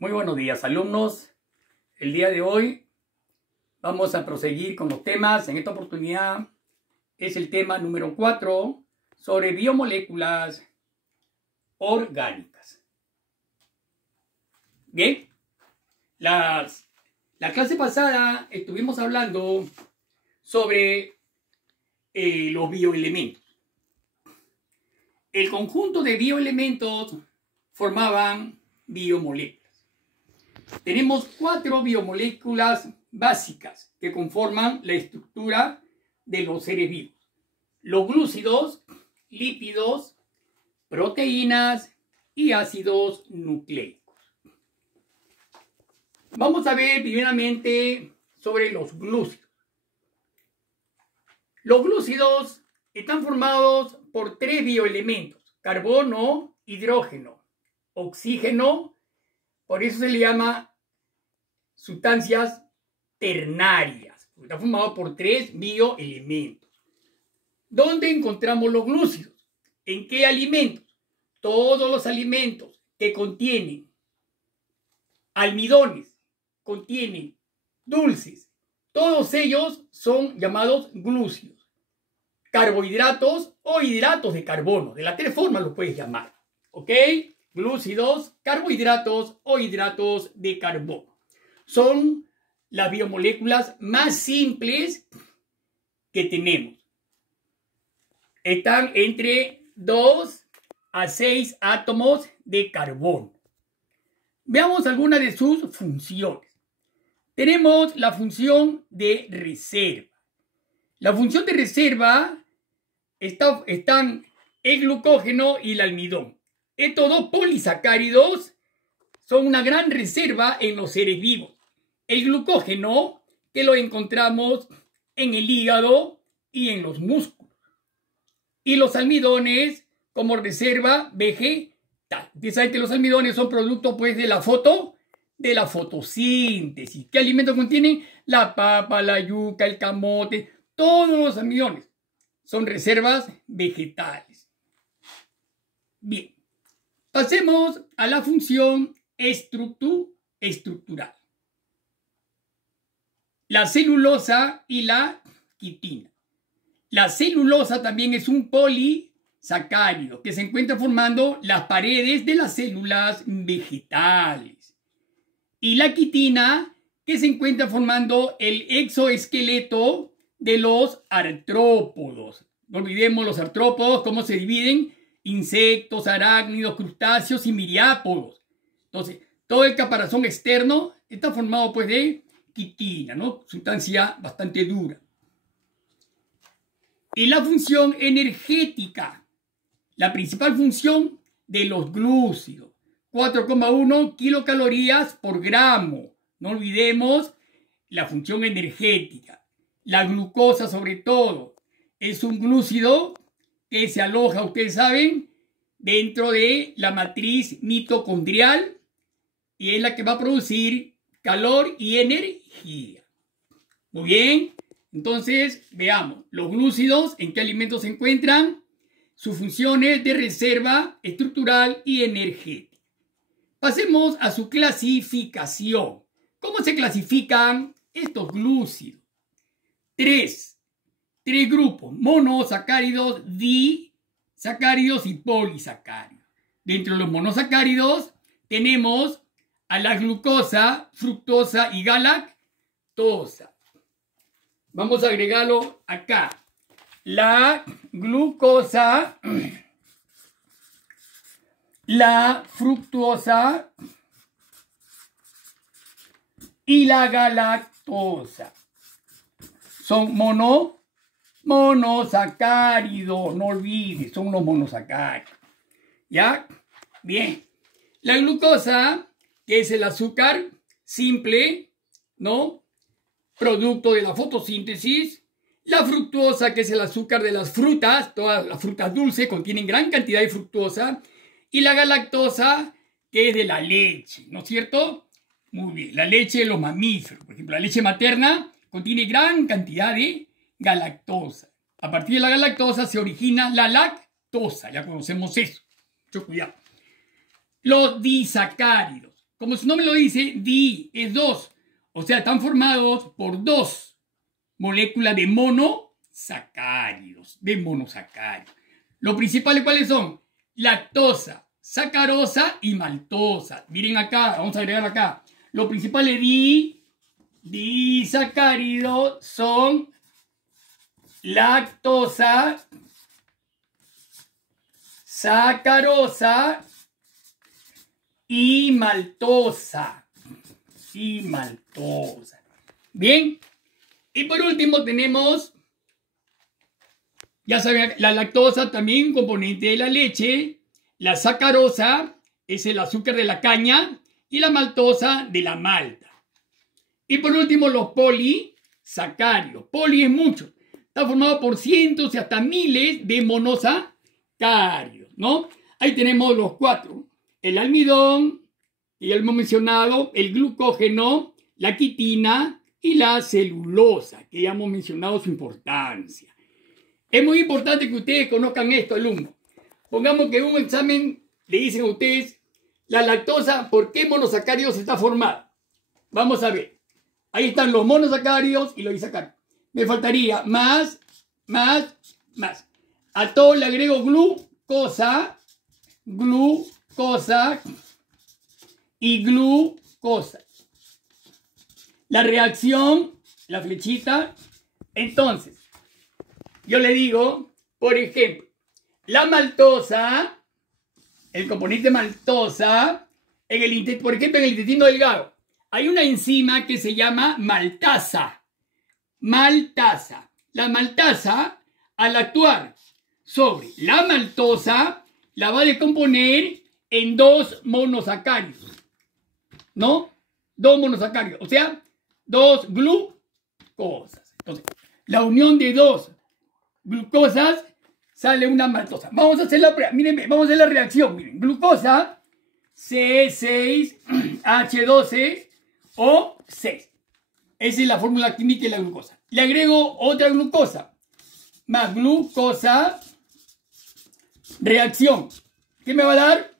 Muy buenos días, alumnos. El día de hoy vamos a proseguir con los temas. En esta oportunidad es el tema número 4 sobre biomoléculas orgánicas. Bien, la clase pasada estuvimos hablando sobre los bioelementos. El conjunto de bioelementos formaban biomoléculas. Tenemos 4 biomoléculas básicas que conforman la estructura de los seres vivos: los glúcidos, lípidos, proteínas y ácidos nucleicos. Vamos a ver primeramente sobre los glúcidos. Los glúcidos están formados por 3 bioelementos: carbono, hidrógeno, oxígeno. Por eso se le llama sustancias ternarias. Está formado por 3 bioelementos. ¿Dónde encontramos los glúcidos? ¿En qué alimentos? Todos los alimentos que contienen almidones, contienen dulces, todos ellos son llamados glúcidos. Carbohidratos o hidratos de carbono, de las 3 formas lo puedes llamar. ¿Ok? Glúcidos, carbohidratos o hidratos de carbono. Son las biomoléculas más simples que tenemos. Están entre 2 a 6 átomos de carbono. Veamos algunas de sus funciones. Tenemos la función de reserva. La función de reserva están el glucógeno y el almidón. Estos 2 polisacáridos son una gran reserva en los seres vivos. El glucógeno, que lo encontramos en el hígado y en los músculos. Y los almidones como reserva vegetal. Ustedes saben que los almidones son producto pues de la fotosíntesis. ¿Qué alimentos contienen? La papa, la yuca, el camote. Todos los almidones son reservas vegetales. Bien. Pasemos a la función estructural. La celulosa y la quitina. La celulosa también es un polisacárido que se encuentra formando las paredes de las células vegetales. Y la quitina, que se encuentra formando el exoesqueleto de los artrópodos. No olvidemos los artrópodos, cómo se dividen: insectos, arácnidos, crustáceos y miriápodos. Entonces, todo el caparazón externo está formado pues de quitina, ¿no? Sustancia bastante dura. Y la función energética, la principal función de los glúcidos: 4,1 kilocalorías por gramo. No olvidemos la función energética. La glucosa, sobre todo, es un glúcido que se aloja, ustedes saben, dentro de la matriz mitocondrial y es la que va a producir calor y energía. Muy bien, entonces veamos los glúcidos, en qué alimentos se encuentran, sus funciones de reserva estructural y energética. Pasemos a su clasificación. ¿Cómo se clasifican estos glúcidos? Tres grupos: monosacáridos, disacáridos y polisacáridos. Dentro de los monosacáridos tenemos a la glucosa, fructosa y galactosa. Vamos a agregarlo acá. La glucosa, la fructosa y la galactosa. Son monosacáridos, no olvides, son los monosacáridos. ¿Ya? Bien. La glucosa, que es el azúcar simple, ¿no? Producto de la fotosíntesis. La fructosa, que es el azúcar de las frutas. Todas las frutas dulces contienen gran cantidad de fructosa. Y la galactosa, que es de la leche, ¿no es cierto? Muy bien. La leche de los mamíferos. Por ejemplo, la leche materna contiene gran cantidad de galactosa. A partir de la galactosa se origina la lactosa. Ya conocemos eso. Mucho cuidado. Los disacáridos. como su nombre lo dice, di es 2. O sea, están formados por 2 moléculas de monosacáridos. Los principales, ¿cuáles son? Lactosa, sacarosa y maltosa. Miren acá, vamos a agregar acá. Los principales disacáridos son lactosa, sacarosa y maltosa. Bien. Y por último tenemos, ya saben, la lactosa también un componente de la leche. La sacarosa es el azúcar de la caña y la maltosa de la malta. Y por último los polisacáridos. Poli es mucho. Está formado por cientos y hasta miles de monosacáridos, ¿no? Ahí tenemos los 4. El almidón, ya hemos mencionado, el glucógeno, la quitina y la celulosa, que ya hemos mencionado su importancia. Es muy importante que ustedes conozcan esto, alumnos. Pongamos que en un examen le dicen a ustedes la lactosa, ¿por qué monosacáridos está formada? Vamos a ver. Ahí están los monosacáridos y los disacáridos. Me faltaría más. A todo le agrego glucosa y glucosa. La reacción, la flechita. Entonces, yo le digo, por ejemplo, la maltosa, el componente maltosa, por ejemplo, en el intestino delgado, hay una enzima que se llama maltasa. La maltasa, al actuar sobre la maltosa, la va a descomponer en 2 monosacáridos. ¿No? 2 monosacáridos. O sea, 2 glucosas. Entonces, la unión de 2 glucosas sale una maltosa. Vamos a hacer la prueba. Miren, vamos a hacer la reacción. Miren, glucosa, C6H12O6. Esa es la fórmula química de la glucosa. Le agrego otra glucosa. Más glucosa. Reacción. ¿Qué me va a dar?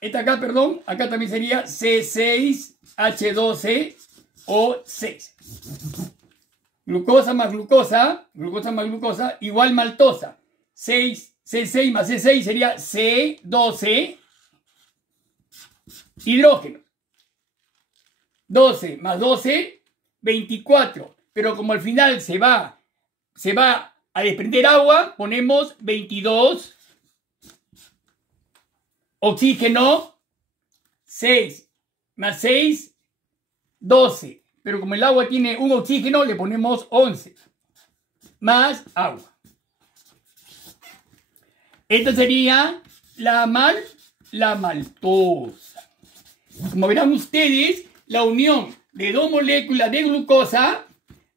Esta acá, perdón. Acá también sería C6H12O6. Glucosa más glucosa igual maltosa. C6 más C6 sería C12 hidrógeno. 12 más 12, 24. Pero como al final se va a desprender agua, ponemos 22 oxígeno, 6 más 6, 12. Pero como el agua tiene un oxígeno, le ponemos 11. Más agua. Esta sería la maltosa. Como verán ustedes, la unión de 2 moléculas de glucosa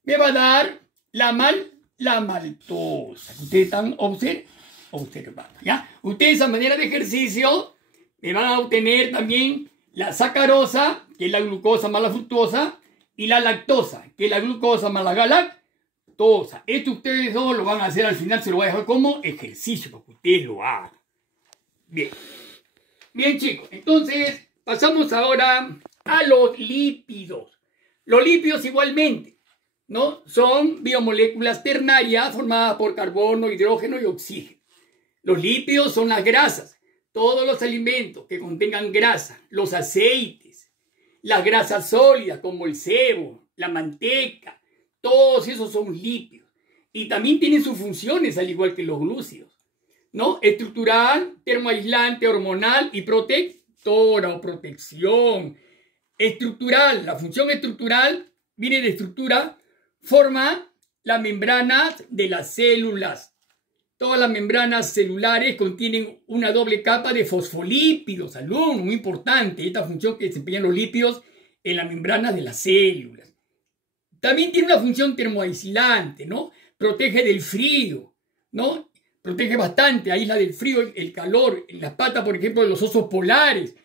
me va a dar la maltosa. Ustedes están observando, ¿ya? Ustedes a manera de ejercicio me van a obtener también la sacarosa, que es la glucosa más la fructosa, y la lactosa, que es la glucosa más la galactosa. Esto ustedes dos lo van a hacer al final, se lo voy a dejar como ejercicio para que ustedes lo hagan. Bien chicos, entonces pasamos ahora a los lípidos. Los lípidos igualmente, ¿no? Son biomoléculas ternarias formadas por carbono, hidrógeno y oxígeno. Los lípidos son las grasas, todos los alimentos que contengan grasa, los aceites, las grasas sólidas como el sebo, la manteca, todos esos son lípidos. Y también tienen sus funciones al igual que los glúcidos, ¿no? Estructural, termoaislante, hormonal y protectora o protección. Estructural, la función estructural viene de estructura, forma las membranas de las células. Todas las membranas celulares contienen una doble capa de fosfolípidos, alumnos, muy importante, esta función que desempeñan los lípidos en las membranas de las células. También tiene una función termoaislante, ¿no? Protege del frío, ¿no? Protege bastante, aísla del frío, el calor, en las patas, por ejemplo, de los osos polares.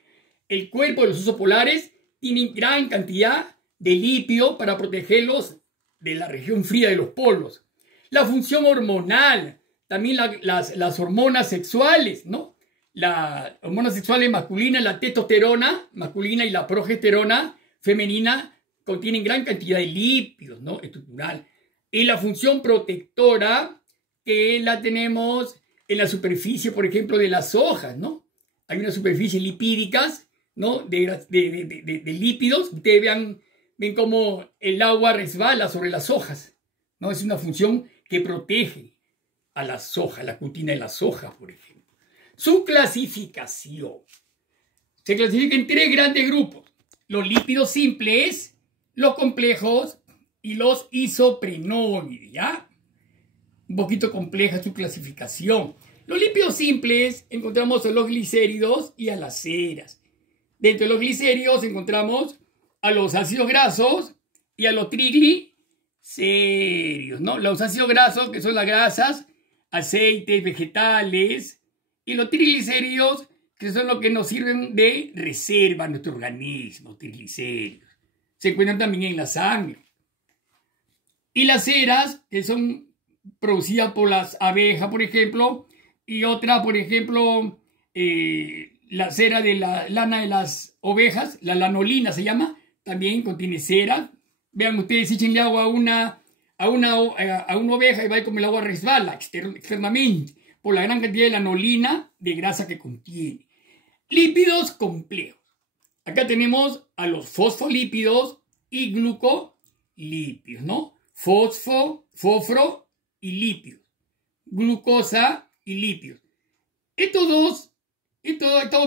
El cuerpo de los osos polares tiene gran cantidad de lípido para protegerlos de la región fría de los polos. La función hormonal, también las hormonas sexuales, ¿no? la hormona sexual masculina, la testosterona masculina y la progesterona femenina contienen gran cantidad de lípidos, ¿no? Estructural. Y la función protectora que la tenemos en la superficie, por ejemplo, de las hojas, ¿no? Hay unas superficies lipídicas, ¿no? De lípidos. Ustedes ven cómo el agua resbala sobre las hojas, ¿no? Es una función que protege a las hojas, la cutina de las hojas, por ejemplo. Su clasificación. Se clasifica en 3 grandes grupos. Los lípidos simples, los complejos y los isoprenoides, ¿ya? Un poquito compleja su clasificación. Los lípidos simples encontramos a los glicéridos y a las ceras. Dentro de los glicéridos encontramos a los ácidos grasos y a los triglicéridos, ¿no? Los ácidos grasos, que son las grasas, aceites, vegetales, y los triglicéridos, que son los que nos sirven de reserva a nuestro organismo, triglicéridos. Se encuentran también en la sangre. Y las ceras, que son producidas por las abejas, por ejemplo, y otra, por ejemplo, la cera de la lana de las ovejas, la lanolina se llama, también contiene cera. Vean ustedes, echenle agua a una oveja y va como el agua resbala externamente por la gran cantidad de lanolina de grasa que contiene. Lípidos complejos. Acá tenemos a los fosfolípidos y glucolípidos, ¿no? Fosforo y lípidos. Glucosa y lípidos. Estas dos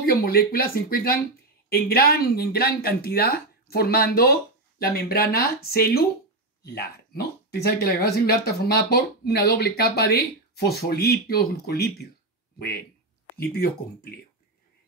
biomoléculas se encuentran en gran cantidad formando la membrana celular, ¿no? Pensar que la membrana celular está formada por una doble capa de fosfolípidos, glucolípidos. Bueno, lípidos complejos.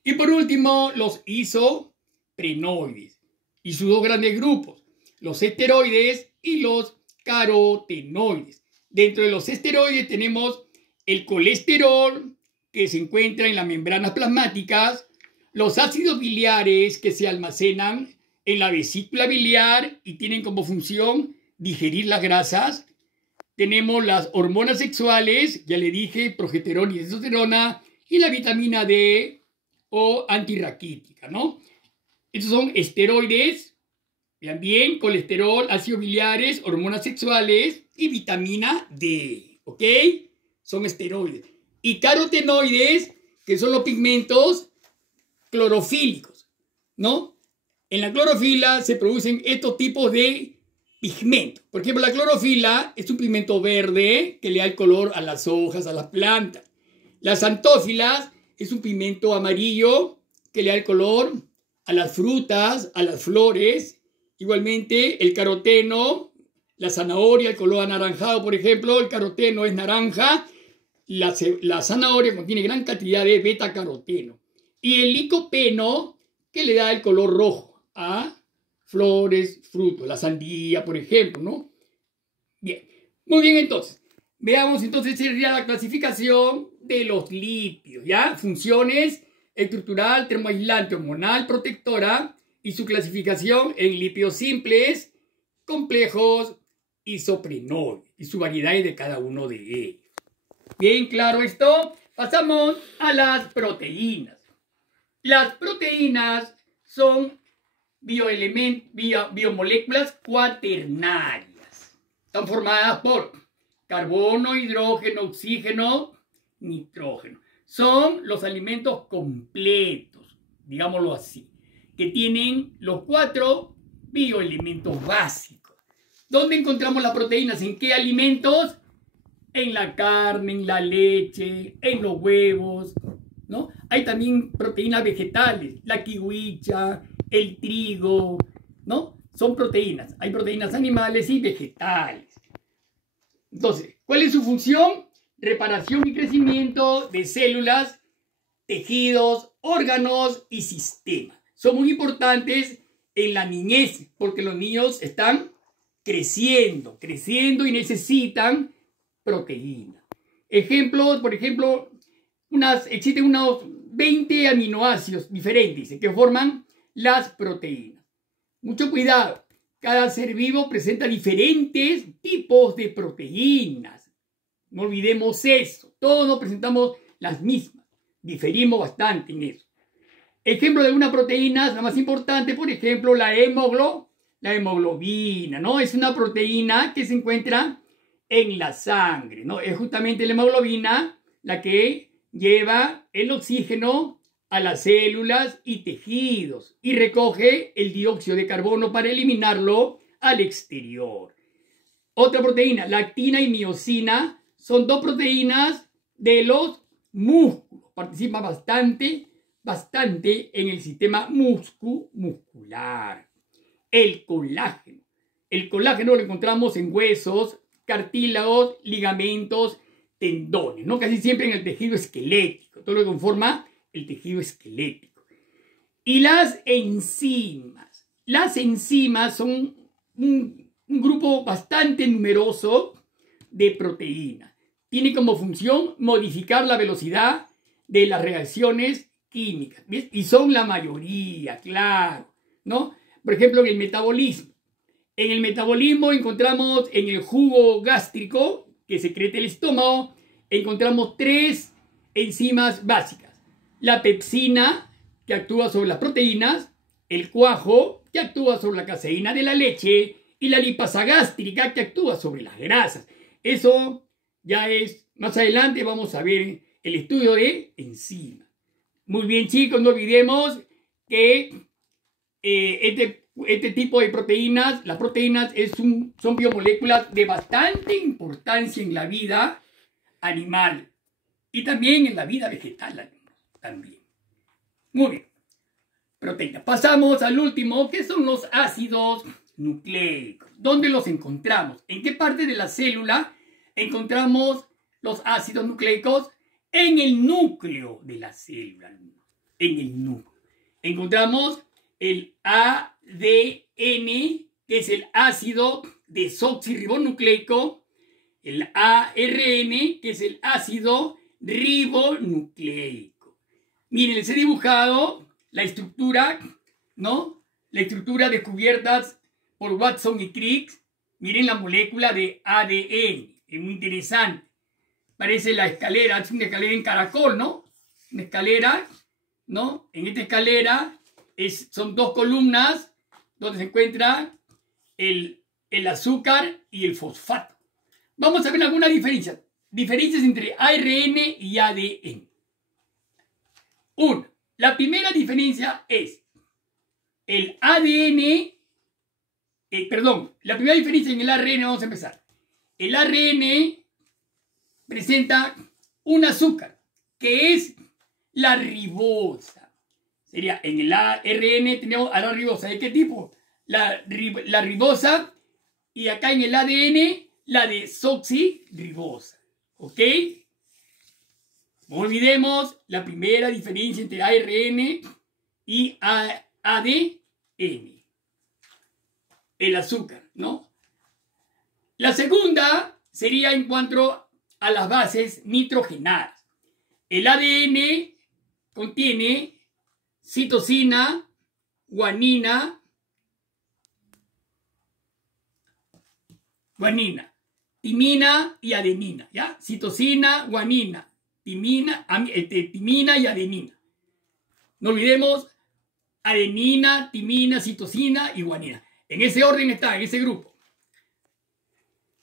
Y por último, los isoprenoides y sus 2 grandes grupos, los esteroides y los carotenoides. Dentro de los esteroides tenemos el colesterol, que se encuentra en las membranas plasmáticas, los ácidos biliares, que se almacenan en la vesícula biliar y tienen como función digerir las grasas. Tenemos las hormonas sexuales, ya le dije, progesterona y testosterona, y la vitamina D o antirraquítica, ¿no? Estos son esteroides, vean bien, colesterol, ácidos biliares, hormonas sexuales y vitamina D, ¿ok? Son esteroides. Y carotenoides, que son los pigmentos clorofílicos, ¿no? En la clorofila se producen estos tipos de pigmentos. Por ejemplo, la clorofila es un pigmento verde que le da el color a las hojas, a las plantas. Las antófilas es un pigmento amarillo que le da el color a las frutas, a las flores. Igualmente, el caroteno, la zanahoria, el color anaranjado, por ejemplo, el caroteno es naranja. La zanahoria contiene gran cantidad de beta-caroteno. Y el licopeno, que le da el color rojo a flores, frutos, la sandía, por ejemplo, ¿no? Bien, muy bien, entonces. Veamos entonces sería la clasificación de los lípidos, ¿ya? Funciones estructural, termoaislante, hormonal, protectora, y su clasificación en lípidos simples, complejos, isoprenoides, y su variedad de cada uno de ellos. Bien claro esto, pasamos a las proteínas. Las proteínas son biomoléculas cuaternarias. Están formadas por carbono, hidrógeno, oxígeno, nitrógeno. Son los alimentos completos, digámoslo así, que tienen los 4 bioelementos básicos. ¿Dónde encontramos las proteínas? ¿En qué alimentos? En la carne, en la leche, en los huevos, ¿no? Hay también proteínas vegetales, la kiwicha, el trigo, ¿no? Son proteínas. Hay proteínas animales y vegetales. Entonces, ¿cuál es su función? Reparación y crecimiento de células, tejidos, órganos y sistemas. Son muy importantes en la niñez porque los niños están creciendo y necesitan proteína. Ejemplos, por ejemplo, existen unos 20 aminoácidos diferentes que forman las proteínas. Mucho cuidado, cada ser vivo presenta diferentes tipos de proteínas. No olvidemos eso, todos presentamos las mismas. Diferimos bastante en eso. Ejemplo de algunas proteínas, la más importante, por ejemplo, la hemoglobina, ¿no? Es una proteína que se encuentra en la sangre, ¿no? Es justamente la hemoglobina la que lleva el oxígeno a las células y tejidos y recoge el dióxido de carbono para eliminarlo al exterior. Otra proteína, la actina y miosina, son dos proteínas de los músculos. Participan bastante en el sistema muscular. El colágeno. El colágeno lo encontramos en huesos, cartílagos, ligamentos, tendones, ¿no? Casi siempre en el tejido esquelético, todo lo que conforma el tejido esquelético. Y las enzimas. Las enzimas son un grupo bastante numeroso de proteínas. Tiene como función modificar la velocidad de las reacciones químicas, ¿ves? Y son la mayoría, claro, ¿no? Por ejemplo, en el metabolismo. En el metabolismo encontramos en el jugo gástrico que secreta el estómago, encontramos 3 enzimas básicas. La pepsina, que actúa sobre las proteínas, el cuajo, que actúa sobre la caseína de la leche, y la lipasa gástrica, que actúa sobre las grasas. Eso ya es, más adelante vamos a ver el estudio de enzimas. Muy bien, chicos, no olvidemos que este tipo de proteínas, las proteínas son biomoléculas de bastante importancia en la vida animal y también en la vida vegetal también. Muy bien. Proteínas. Pasamos al último, que son los ácidos nucleicos. ¿Dónde los encontramos? ¿En qué parte de la célula encontramos los ácidos nucleicos? En el núcleo de la célula. En el núcleo. Encontramos el ADN, que es el ácido desoxirribonucleico, el ARN, que es el ácido ribonucleico. Miren, les he dibujado la estructura, ¿no? La estructura descubierta por Watson y Crick. Miren la molécula de ADN, es muy interesante. Parece la escalera, es una escalera en caracol, ¿no? Una escalera, ¿no? En esta escalera son 2 columnas donde se encuentra el azúcar y el fosfato. Vamos a ver algunas diferencias. Diferencias entre ARN y ADN. La primera diferencia es el ADN, la primera diferencia en el ARN, vamos a empezar. El ARN presenta un azúcar, que es la ribosa. Sería, en el ARN tenemos a la ribosa. ¿De qué tipo? La ribosa, y acá en el ADN, la desoxirribosa. ¿Ok? No olvidemos la primera diferencia entre ARN y ADN. El azúcar, ¿no? La segunda sería en cuanto a las bases nitrogenadas. El ADN contiene citosina, guanina, timina y adenina, ¿ya? Citosina, guanina, timina y adenina. No olvidemos adenina, timina, citosina y guanina. En ese orden está, en ese grupo.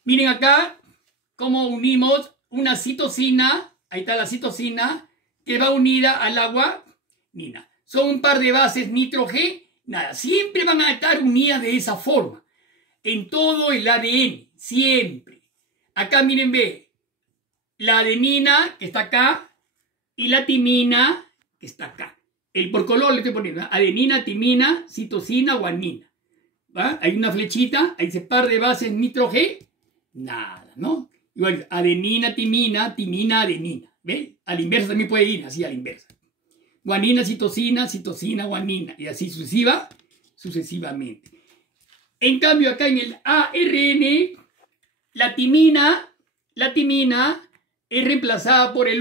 Miren acá cómo unimos una citosina, ahí está la citosina, que va unida al agua, guanina. Son un par de bases nitrogenadas. Siempre van a estar unidas de esa forma. En todo el ADN, siempre. Acá miren, ve, la adenina que está acá y la timina que está acá. Por color le estoy poniendo, ¿eh? Adenina, timina, citosina, guanina. ¿Va? Hay una flechita, hay ese par de bases nitrogenadas, ¿no? Igual, adenina, timina, adenina. ¿Ve? A la inversa también puede ir, así a la inversa. Guanina, citosina, citosina, guanina. Y así sucesivamente. En cambio, acá en el ARN, la timina es reemplazada por el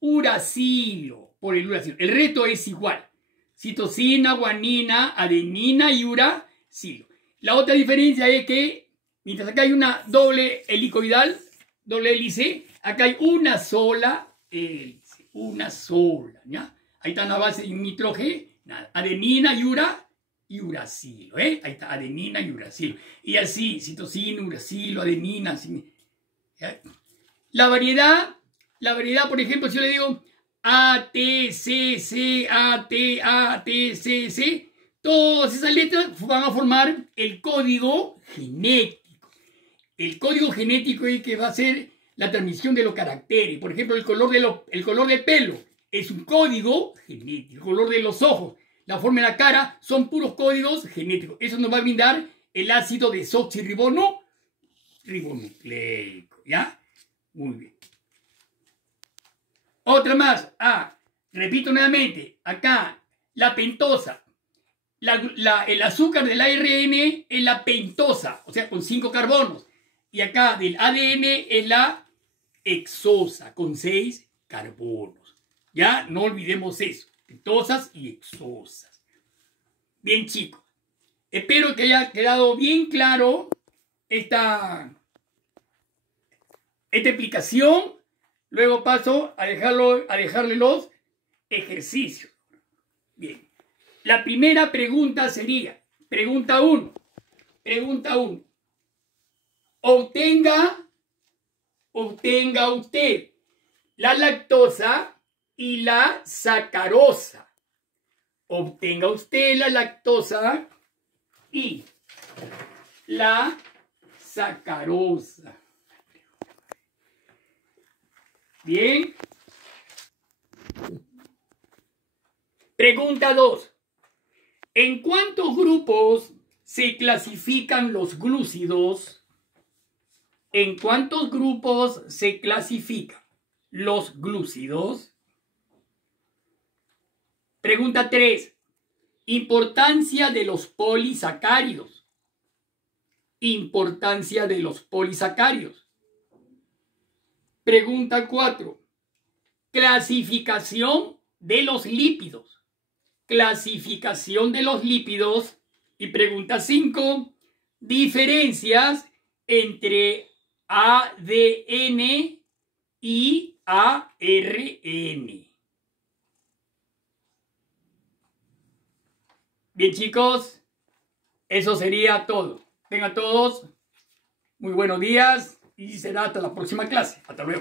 uracilo. El resto es igual. Citosina, guanina, adenina y uracilo. La otra diferencia es que, mientras acá hay una doble hélice, acá hay una sola hélice. una sola, ¿ya? Ahí está la base de un nitrógeno, nada. Adenina y uracilo, ¿eh? Ahí está, adenina y uracilo. Y así, citosina, uracilo, adenina, ¿ya? La variedad, por ejemplo, si yo le digo A, T, C, C, A, T, C, C, todas esas letras van a formar el código genético. El código genético es que va a ser la transmisión de los caracteres. Por ejemplo, el color del pelo es un código genético. El color de los ojos, la forma de la cara, son puros códigos genéticos. Eso nos va a brindar el ácido desoxirribonucleico, ¿ya? Muy bien. Otra más. Repito nuevamente. Acá, la pentosa. El azúcar del ARN es la pentosa, o sea, con 5 carbonos. Y acá del ADN es la hexosa, con 6 carbonos. Ya, no olvidemos eso. Pentosas y hexosas. Bien, chicos. Espero que haya quedado bien claro esta explicación. Luego paso a dejarle los ejercicios. Bien. La primera pregunta sería, pregunta 1. Obtenga usted la lactosa y la sacarosa. Obtenga usted la lactosa y la sacarosa. Bien. Pregunta 2. ¿En cuántos grupos se clasifican los glúcidos? ¿En cuántos grupos se clasifican los glúcidos? Pregunta 3. Importancia de los polisacáridos. Importancia de los polisacáridos. Pregunta 4. Clasificación de los lípidos. Clasificación de los lípidos. Y pregunta 5. Diferencias entre ADN y ARN. Bien, chicos, eso sería todo. Tengan todos muy buenos días y será hasta la próxima clase. Hasta luego.